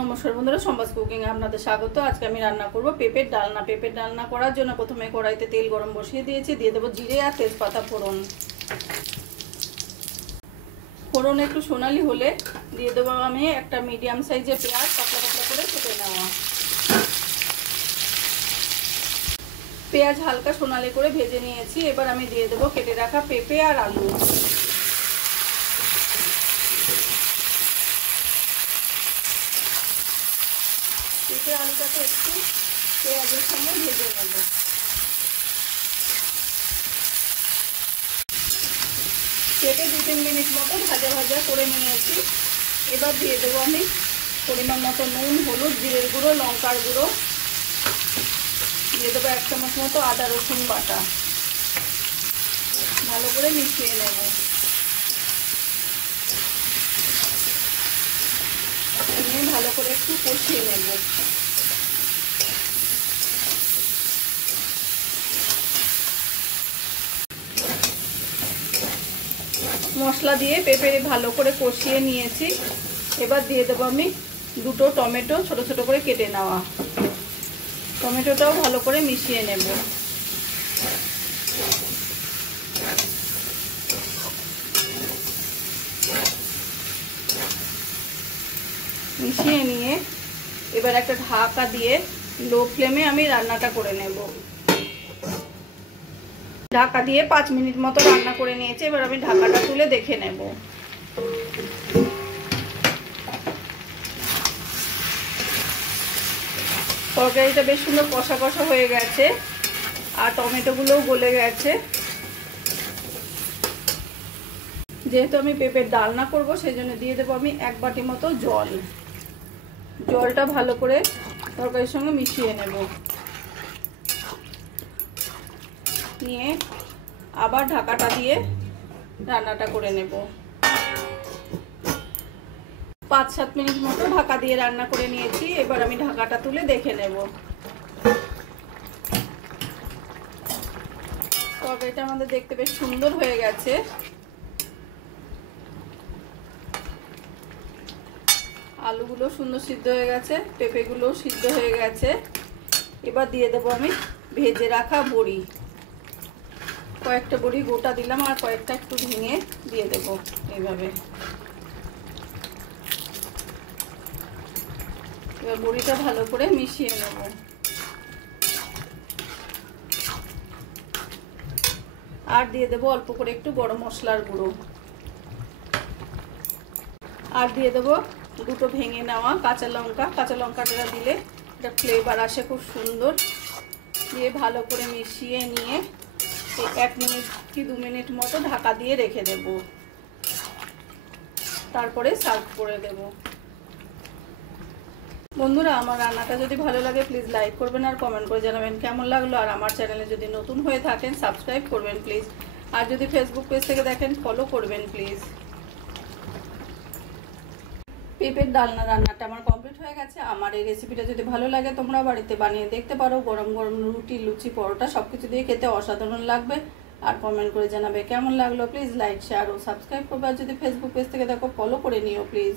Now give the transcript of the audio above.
নমস্কার বন্ধুরা, সম্বাস কুকিং এ আপনাদের স্বাগত। আজকে আমি রান্না করব পেঁপের ডালনা। পেঁপের ডালনা করার জন্য প্রথমে কড়াইতে তেল গরম বসিয়ে দিয়েছি। দিয়ে দেবো জিরে আর তেজপাতা ফোড়ন। ফোড়ন একটু সোনালি হলে দিয়ে দেবো আমি একটা মিডিয়াম সাইজের পেঁয়াজ পাতলা পাতলা করে কেটে নেওয়া। পেঁয়াজ হালকা সোনালি করে ভেজে নিয়েছি। এবার আমি দিয়ে দেবো কেটে রাখা পেঁপে আর আলু। পেঁপে আলুটাকে একটু পেঁয়াজের সঙ্গে ভেজে নেব। পেঁপে 2-3 মিনিট মতো ভাজা ভাজা করে নিয়েছি। এবার দিয়ে দেবো আমি পরিমাণ মতো নুন, হলুদ, জিরের গুঁড়ো, লঙ্কার গুঁড়ো, দিয়ে দেবো 1 চামচ মতো আদা রসুন বাটা। ভালো করে মিশিয়ে নেব। নিয়ে ভালো করে একটু কষিয়ে নেব। মশলা দিয়ে পেঁপে ভালো করে কষিয়ে নিয়েছি। এবার দিয়ে দেবো আমি 2টো টমেটো ছোট ছোট করে কেটে নেওয়া। টমেটোটাও ভালো করে মিশিয়ে নেব। মিশিয়ে নিয়ে এবার একটা ঢাকা দিয়ে লো ফ্লেমে আমি রান্নাটা করে নেব। ঢাকা দিয়ে 5 মিনিট মতো রান্না করে নিয়েছি। এবার আমি ঢাকাটা তুলে দেখে নেব। তরকারিটা বেশ সুন্দর কষা কষা হয়ে গেছে আর টমেটোগুলোও গলে গেছে। যেহেতু আমি পেঁপের ডালনা করব সেই জন্য দিয়ে দেবো আমি 1 বাটি মতো জল। জলটা ভালো করে তরকারির সঙ্গে মিশিয়ে নেব। নিয়ে আবার ঢাকাটা দিয়ে রান্নাটা করে নেব। 5-7 মিনিট মতো ঢাকা দিয়ে রান্না করে নিয়েছি। এবার আমি ঢাকাটা তুলে দেখে নেব। তরকারিটা আমাদের দেখতে বেশ সুন্দর হয়ে গেছে। আলুগুলো সুন্দর সিদ্ধ হয়ে গেছে, পেঁপেগুলো সিদ্ধ হয়ে গেছে। এবার দিয়ে দেবো আমি ভেজে রাখা বড়ি। কয়েকটা বড়ি গোটা দিলাম আর কয়েকটা একটু ভেঙে দিয়ে দেব এইভাবে। এবার বড়িটা ভালো করে মিশিয়ে নেব। আর দিয়ে দেবো অল্প করে একটু গরম মশলার গুঁড়ো। আর দিয়ে দেবো 2টো ভেঙে নেওয়া কাঁচা লঙ্কা। কাঁচা লঙ্কাটা দিলে এটা ফ্লেভার আসে খুব সুন্দর। দিয়ে ভালো করে মিশিয়ে নিয়ে 1 মিনিট কি 2 মিনিট মতো ঢাকা দিয়ে রেখে দেব। তারপরে সার্ভ করে দেব। বন্ধুরা, আমার রান্নাটা যদি ভালো লাগে প্লিজ লাইক করবেন আর কমেন্ট করে জানাবেন কেমন লাগলো। আর আমার চ্যানেলে যদি নতুন হয়ে থাকেন সাবস্ক্রাইব করবেন প্লিজ। আর যদি ফেসবুক পেজ থেকে দেখেন ফলো করবেন প্লিজ। পেঁপের ডালনা রান্নাটা আমার কমপ্লিট হয়ে গেছে। আমার এই রেসিপিটা যদি ভালো লাগে তোমরা বাড়িতে বানিয়ে দেখতে পারো। গরম গরম রুটি, লুচি, পরোটা সবকিছু দিয়ে খেতে অসাধারণ লাগবে। আর কমেন্ট করে জানাবে কেমন লাগলো। প্লিজ লাইক, শেয়ার ও সাবস্ক্রাইব করবে। আর যদি ফেসবুক পেজ থেকে দেখো ফলো করে নিও প্লিজ।